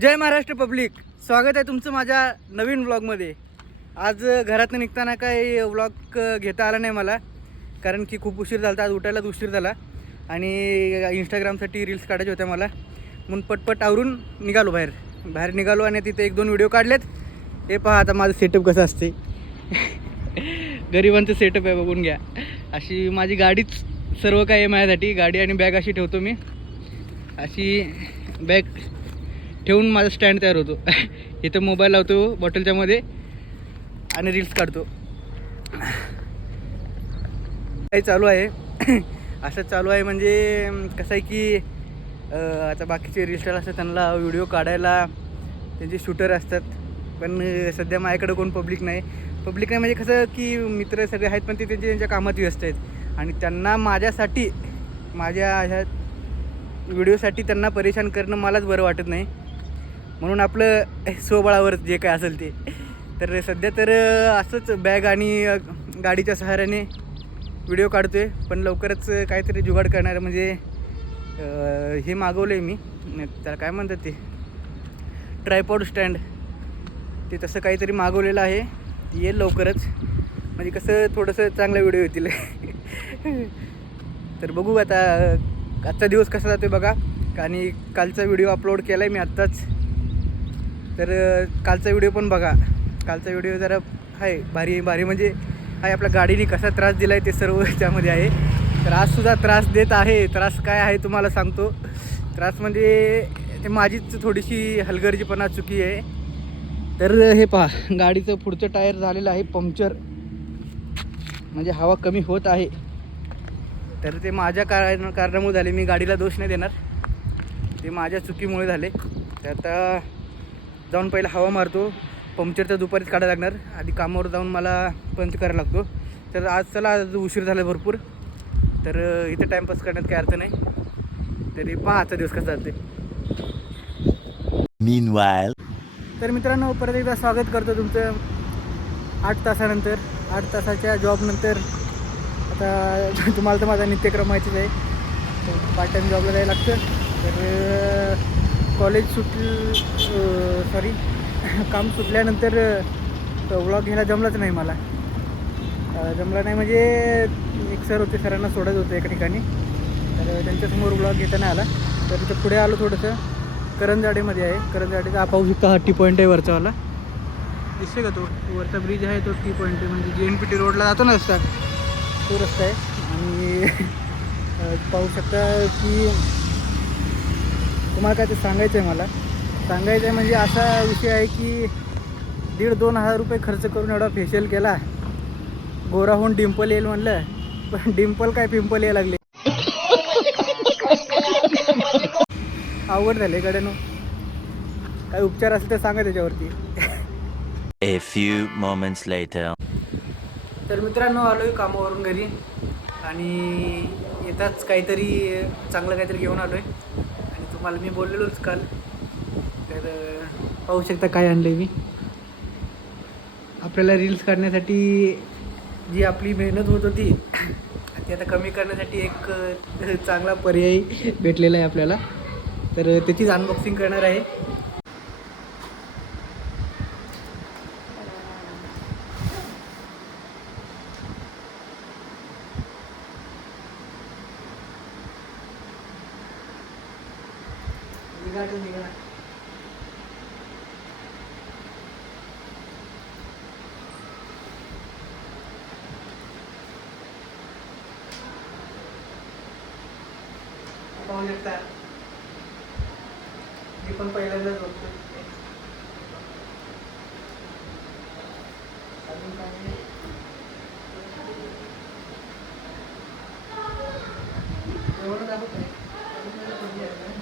जय Maharashtra public. स्वागत आहे तुमचं माझ्या नवीन व्लॉगमध्ये आज घरातनं निघताना काही व्लॉग घेता आला नाही मला. कारण की खूप उशीर झाला होता. आज उठायलाच उशीर झाला. आणि इंस्टाग्रामसाठी रील्स काढायच्या होत्या मला. म्हणून पटपट आवरून निघालो बाहेर. बाहेर निघालो आणि तिथे एक दोन व्हिडिओ काढलेत. हे पहा आता माझं सेटअप कसं असते. गरिबांचं सेटअप आहे बघून घ्या. अशी माझी गाडीच सर्व काही आहे माझ्यासाठी. गाडी आणि बॅग अशी ठेवतो मी. अशी बॅग ठेवून माझा स्टँड तयार होतो. इथं मोबाईल लावतो बॉटलच्यामध्ये आणि रील्स काढतो. काही चालू आहे. असं चालू आहे म्हणजे कसं आहे की आता बाकीचे रील्स्टार असतात त्यांना व्हिडिओ काढायला त्यांचे शूटर असतात. पण सध्या माझ्याकडे कोण पब्लिक नाही. पब्लिक नाही म्हणजे कसं की मित्र सगळे आहेत पण ते त्यांच्या त्यांच्या कामात व्यस्त आहेत. आणि त्यांना माझ्यासाठी माझ्या ह्या व्हिडिओसाठी त्यांना परेशान करणं मलाच बरं वाटत नाही. म्हणून आपलं स्वबळावर जे काय असेल ते. तर सध्या तर असंच बॅग आणि गाडीच्या सहाऱ्याने व्हिडिओ काढतो आहे पण लवकरच काहीतरी जुगाड करणार म्हणजे हे मागवलं आहे मी. त्याला काय म्हणतात ते? Tripod stand. ते तसं काहीतरी मागवलेलं आहे. ते येईल लवकरच. म्हणजे कसं थोडंसं चांगला व्हिडिओ येतील. तर बघू आता आजचा दिवस कसा जातो बघा. आणि कालचा व्हिडिओ अपलोड केला आहे मी आत्ताच. तर कालचा व्हिडिओ पण बघा. कालचा व्हिडिओ जरा आहे भारी भारी म्हणजे आहे आपल्या गाडीने कसा त्रास दिला आहे ते सर्व त्यामध्ये आहे. त्राससुद्धा त्रास देत आहे. त्रास काय आहे तुम्हाला सांगतो. त्रास म्हणजे ते माझीच थोडीशी हलगर्जीपणा चुकी आहे. तर हे पहा गाडीचं पुढचं टायर झालेलं आहे पंक्चर. म्हणजे हवा कमी होत आहे. तर ते माझ्या कारण कारणामुळे झाले. मी गाडीला दोष नाही देणार. ते माझ्या चुकीमुळे झाले. तर आता जाऊन पहिला हवा मारतो. पंक्चर तर दुपारीच काढायला लागणार. आधी कामावर जाऊन मला पंच करायला लागतो. तर आज चला आज उशीर झाला भरपूर. तर इथे टाईमपास करण्यात काही अर्थ नाही. तरी पहा आजचा दिवस कसा जाते Meanwhile, तर मित्रांनो परत एकदा स्वागत करतो तुमचं आठ तासानंतर. आठ तासाच्या जॉबनंतर आता तुम्हाला तर माझा नित्यक्रम माहितीच आहे. पार्ट टाईम जॉबला जायला लागतं. तर कॉलेज सुट सॉरी काम सुटल्यानंतर व्लॉग घ्यायला जमलंच नाही मला. जमला नाही म्हणजे एक सर होते सरांना सोडत होते एका ठिकाणी. तर त्यांच्यासमोर ब्लॉग घेता नाही आला. तर तिथं पुढे आलो थोडंसं. करंजाडेमध्ये आहे. करंजाडेचा हा पाहू शकता हा टी पॉईंट आहे वरचावाला दिसते का तो? वरचा ब्रिज आहे तो टी पॉईंट आहे. म्हणजे जे एन पी टी रोडला जातो ना रस्ता? तो रस्ता आहे. आणि पाहू शकता की तुम्हाला काय ते सांगायचं आहे मला? सांगायचं आहे म्हणजे असा विषय आहे की दीड दोन हजार रुपये खर्च करून एवढा फेशियल केला. गोरा होऊन डिम्पल येईल म्हणलं पण डिम्पल काय पिंपल यायला लागले? अवघड झाले गड्यानो. काय उपचार असेल तर सांगा त्याच्यावरती. A few moments later. तर मित्रांनो आलो आहे कामावरून घरी आणि येताच काहीतरी चांगलं काहीतरी घेऊन आलो आहे आणि तुम्हाला मी बोललेलोच काल. तर पाहू शकता काय आणलं मी. आपल्याला रील्स काढण्यासाठी जी आपली मेहनत होत होती ती आता कमी करण्यासाठी एक चांगला पर्याय भेटलेला आहे आपल्याला. तर त्याचीच अनबॉक्सिंग करणार आहे. निघा तू पाहू शकता मी पण पहिल्यांदाच बघतो अजून काय नाही. एवढं दाखवत आहे.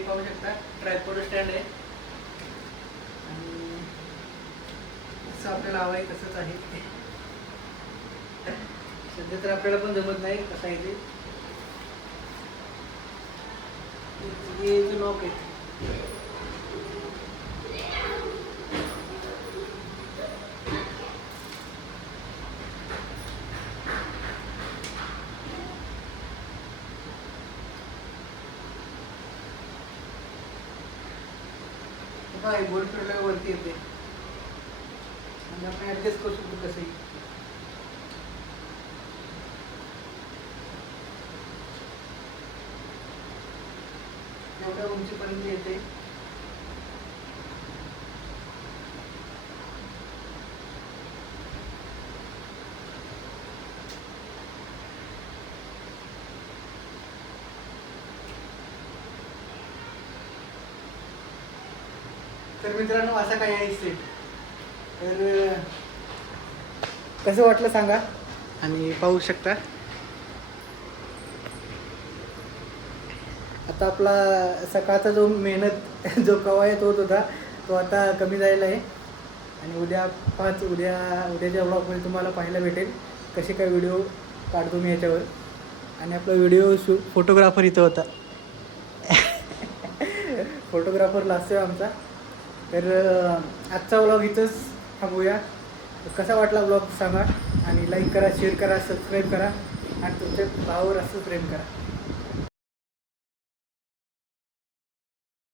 पाहू शकता? ट्रायपोड स्टँड आहे. आणि असं आपल्याला हवं आहे तसंच आहे. सध्या तर आपल्याला पण जमत नाही कसं आहे ते. लॉक आहे काय बोर्ड फिरला वरती येते. आणि आपण ॲडजस्ट करू शकतो कसंही एवढ्या उंचीपर्यंत येते. तर मित्रांनो असा काही आहे सेट तर कसं वाटलं सांगा? आणि पाहू शकता. आता आपला सकाळचा जो मेहनत जो कवायत होत होता तो आता कमी झालेला आहे. आणि उद्या पाच उद्या उद्याच्या ब्लॉगमध्ये तुम्हाला पाहायला भेटेल कसे काय व्हिडिओ काढतो मी याच्यावर. आणि आपला व्हिडिओ शू फोटोग्राफर इथं होता. फोटोग्राफर लागतोय आमचा. तर आजचा व्लॉग इथंच थांबूया. कसा वाटला व्लॉग सांगा आणि लाईक करा शेअर करा सबस्क्राईब करा आणि तुमच्या भावावर असं प्रेम करा.